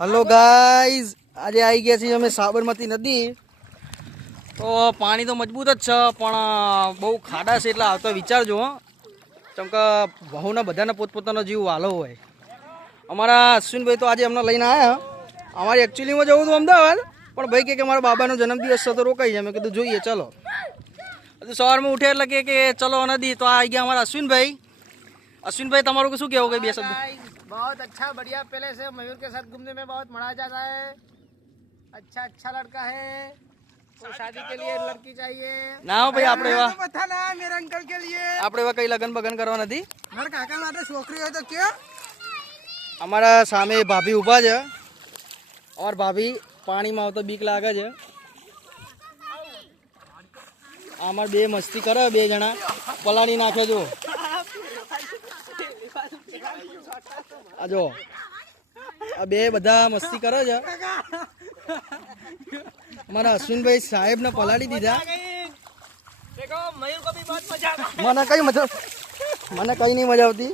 Hello guys, આજે આવી ગયા છીએ અમે સાબરમતી નદી. તો પાણી તો મજબૂત જ છે, પણ બહુ ખાડા છે એટલે આવતો વિચારજો. કેમ કે બહુના બધાને પોતપોતાનો જીવ વાલો હોય. અમારા અશ્વિનભાઈ તો આજે અમને લઈને આવ્યા. અમારે એકચ્યુઅલીમાં જવું હતું અમદાવાદ, પણ ભાઈ કે મારા બાબાનો જન્મદિવસ છે તો રોકાઈ જાય. મેં કીધું જોઈએ ચલો. સવારમાં ઉઠે એટલે કે ચલો નદી. તો આવી ગયા અમારા અશ્વિનભાઈ. अश्विन भाई તમારું શું કહેવું? કઈ બે શબ્દ? बहुत अच्छा बढ़िया, पहले से मयूर के साथ घूमने में बहुत मजा आता है. अच्छा लड़का है, तो शादी के लिए लड़की चाहिए. ના ભાઈ, આપણે એવા मेरे अंकल के लिए, આપણે એવા કઈ લગન બગન કરવા નથી. મારા કાકા માટે છોકરી હોય તો ક્યાં? અમારા સામે ભાભી ઊભા છે. ઓર ભાભી પાણીમાં આવતો બીક લાગે છે. અમાર બે મસ્તી કરે, બે જણા પલાળી નાખે. જો આ જો આ બે બધા મસ્તી કરે છે. અમારા અશ્વિનભાઈ સાહેબ ને પલાળી દીધા. મને કઈ નહીં મજા આવતી.